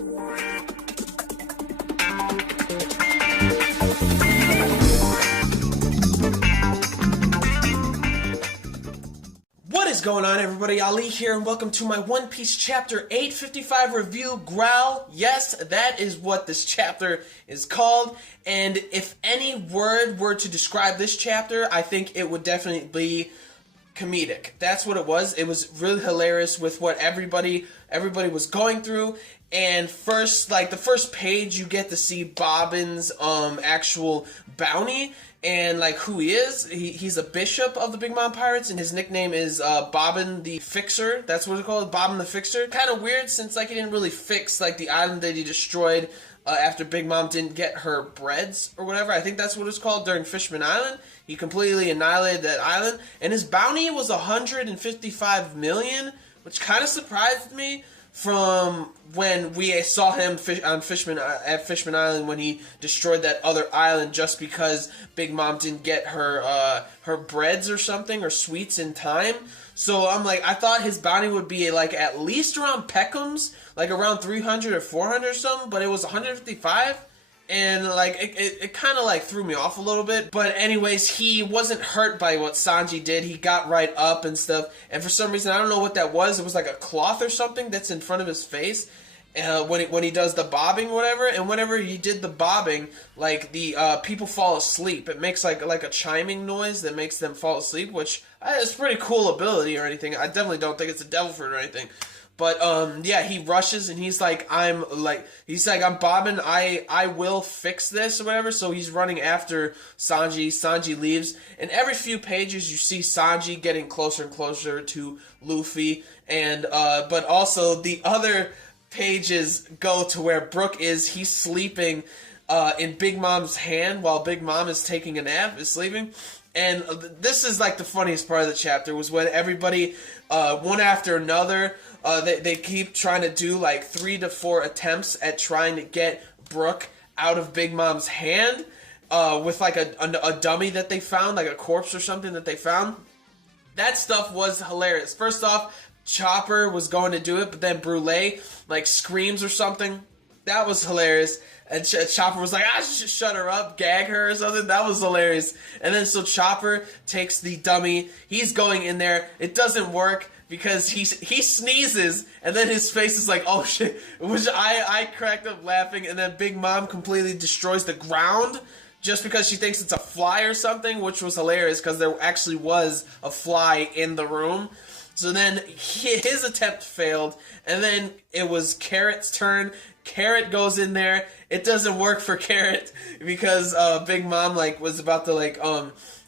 What is going on, everybody? Ali here, and welcome to my One Piece Chapter 855 review, Growl. Yes, that is what this chapter is called, and if any word were to describe this chapter, I think it would definitely be comedic. That's what it was. It was really hilarious with what everybody was going through. And first, like the first page, you get to see Bobbin's actual bounty and like who he is. He's a bishop of the Big Mom Pirates, and his nickname is Bobbin the Fixer. That's what it's called, Bobbin the Fixer. Kind of weird since like he didn't really fix like the island that he destroyed after Big Mom didn't get her breads or whatever. I think that's what it's called during Fishman Island. He completely annihilated that island, and his bounty was 155 million, which kind of surprised me from when we saw him at Fishman Island when he destroyed that other island just because Big Mom didn't get her her breads or something or sweets in time. So I'm like, I thought his bounty would be like at least around Peckham's, like around 300 or 400 or something, but it was 155. And like it kind of like threw me off a little bit. But anyways, he wasn't hurt by what Sanji did. He got right up and stuff. And for some reason, I don't know what that was. It was like a cloth or something that's in front of his face when he does the bobbing or whatever. And whenever he did the bobbing, like the people fall asleep. It makes like a chiming noise that makes them fall asleep, which is a pretty cool ability or anything. I definitely don't think it's a devil fruit or anything. But, yeah, he rushes, and he's like, I'm bobbing, I will fix this, or whatever, so he's running after Sanji. Sanji leaves, and every few pages you see Sanji getting closer and closer to Luffy, and, but also the other pages go to where Brook is. He's sleeping, in Big Mom's hand while Big Mom is taking a nap, is sleeping. And this is like the funniest part of the chapter was when everybody, one after another, they keep trying to do like 3 to 4 attempts at trying to get Brook out of Big Mom's hand with like a dummy that they found, like a corpse or something that they found. That stuff was hilarious. First off, Chopper was going to do it, but then Brule like screams or something. That was hilarious. And Chopper was like, shut her up, gag her or something. That was hilarious. And then so Chopper takes the dummy. He's going in there. It doesn't work because he sneezes, and then his face is like, oh shit. Which I cracked up laughing, and then Big Mom completely destroys the ground just because she thinks it's a fly or something, which was hilarious because there actually was a fly in the room. So then his attempt failed, and then it was Carrot's turn. Carrot goes in there. It doesn't work for Carrot because Big Mom like was about to like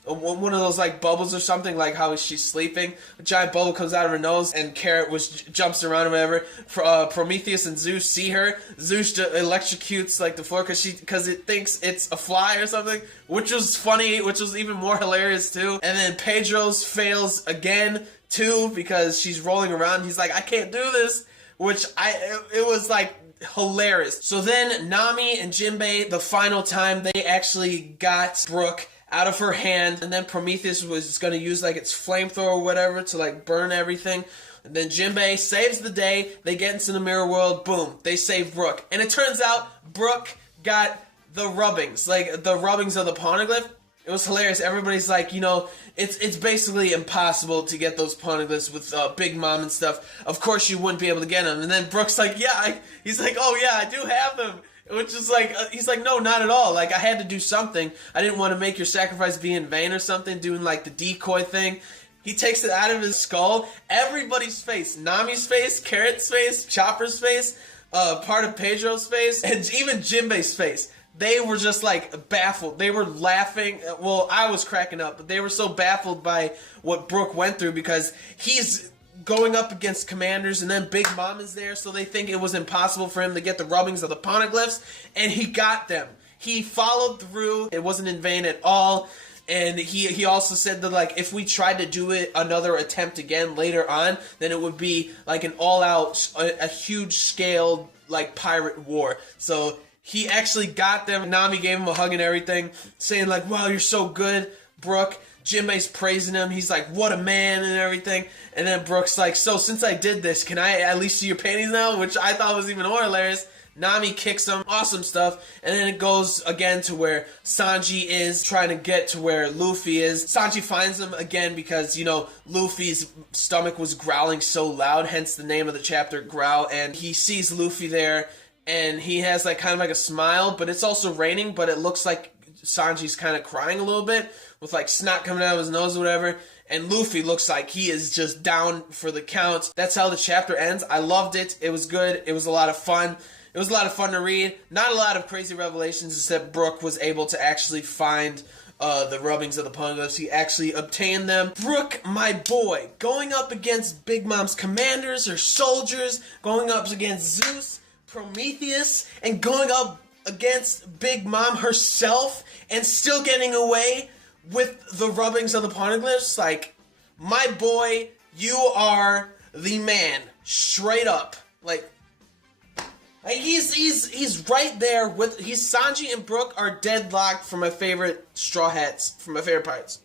one of those like bubbles or something, like how she's sleeping. A giant bubble comes out of her nose, and Carrot jumps around or whatever. Prometheus and Zeus see her. Zeus electrocutes like the floor because it thinks it's a fly or something, which was funny, which was even more hilarious too. And then Pedro's fails again too because she's rolling around. He's like, I can't do this, which it was like hilarious. So then Nami and Jinbei, the final time they actually got Brook out of her hand, and then Prometheus was going to use like its flamethrower or whatever to like burn everything. And then Jinbei saves the day. They get into the mirror world. Boom, they save Brook. And it turns out Brook got the rubbings, like the rubbings of the poneglyph. It was hilarious. Everybody's like, you know, it's basically impossible to get those poneglyphs with Big Mom and stuff. Of course you wouldn't be able to get them. And then Brook's like, yeah, he's like, oh yeah, I do have them. Which is like, he's like, no, not at all. Like, I had to do something. I didn't want to make your sacrifice be in vain or something, doing like the decoy thing. He takes it out of his skull. Everybody's face, Nami's face, Carrot's face, Chopper's face, part of Pedro's face, and even Jinbei's face. They were just like baffled. They were laughing. Well, I was cracking up, but they were so baffled by what Brook went through because he's going up against commanders, and then Big Mom is there, so they think it was impossible for him to get the rubbings of the poneglyphs, and he got them. He followed through. It wasn't in vain at all. And he also said that like if we tried to do it another attempt again later on, then it would be like an all-out, a huge scale like pirate war. So he actually got them. Nami gave him a hug and everything, saying like, wow, you're so good. Brook. Jinbei's praising him. He's like, what a man and everything. And then Brook's like, so since I did this, can I at least see your panties now? Which I thought was even more hilarious. Nami kicks him. Awesome stuff. And then it goes again to where Sanji is trying to get to where Luffy is. Sanji finds him again because, you know, Luffy's stomach was growling so loud, hence the name of the chapter, Growl. And he sees Luffy there, and he has like kind of like a smile, but it's also raining, but it looks like Sanji's kind of crying a little bit with like snot coming out of his nose or whatever. And Luffy looks like he is just down for the count. That's how the chapter ends. I loved it. It was good. It was a lot of fun. It was a lot of fun to read. Not a lot of crazy revelations, except Brook was able to actually find the rubbings of the poneglyphs. He actually obtained them. Brook, my boy, going up against Big Mom's commanders or soldiers, going up against Zeus, Prometheus, and going up against Big Mom herself, and still getting away with the rubbings of the poneglyphs. Like, my boy, you are the man. Straight up. Like he's right there with Sanji and Brook are deadlocked for my favorite Straw Hats, for my favorite pirates.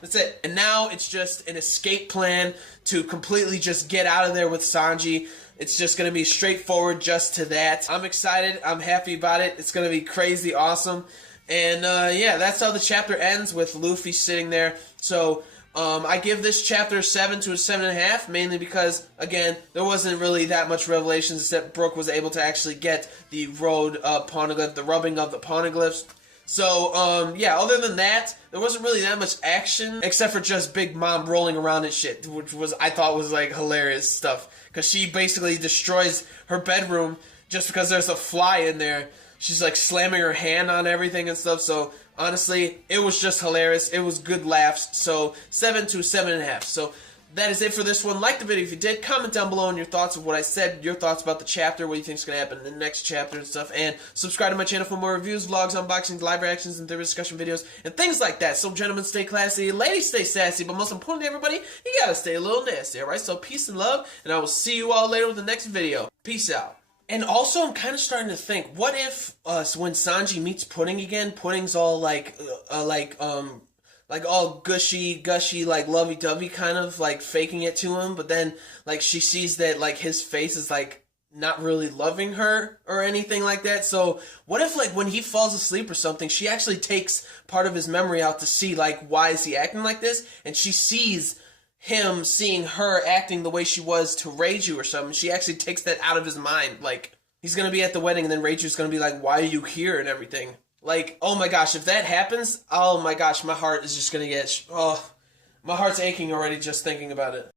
That's it. And now it's just an escape plan to completely just get out of there with Sanji. It's just going to be straightforward just to that. I'm excited. I'm happy about it. It's going to be crazy awesome. And yeah, that's how the chapter ends, with Luffy sitting there. So I give this chapter a 7 to a 7.5, mainly because, again, there wasn't really that much revelations, except Brook was able to actually get the poneglyph, the rubbing of the poneglyphs. So, yeah, other than that, there wasn't really that much action, except for just Big Mom rolling around and shit, which was, I thought was, like, hilarious stuff. Because she basically destroys her bedroom just because there's a fly in there. She's, like, slamming her hand on everything and stuff, so honestly, it was just hilarious. It was good laughs, so 7 to 7.5. So that is it for this one. Like the video if you did. Comment down below on your thoughts of what I said, your thoughts about the chapter, what you think is going to happen in the next chapter and stuff. And subscribe to my channel for more reviews, vlogs, unboxings, live reactions, and theory discussion videos, and things like that. So gentlemen, stay classy, ladies, stay sassy, but most importantly, everybody, you gotta stay a little nasty, alright? So peace and love, and I will see you all later with the next video. Peace out. And also, I'm kind of starting to think, what if when Sanji meets Pudding again, Pudding's all like all gushy, like lovey-dovey, kind of like faking it to him, but then like she sees that like his face is like not really loving her or anything like that. So what if like when he falls asleep or something, she actually takes part of his memory out to see like why is he acting like this, and she sees him seeing her acting the way she was to Reiju or something. She actually takes that out of his mind. Like, he's gonna be at the wedding and then Reiju's gonna be like, why are you here and everything. Like, oh my gosh, if that happens, oh my gosh, my heart is just gonna get, oh, my heart's aching already just thinking about it.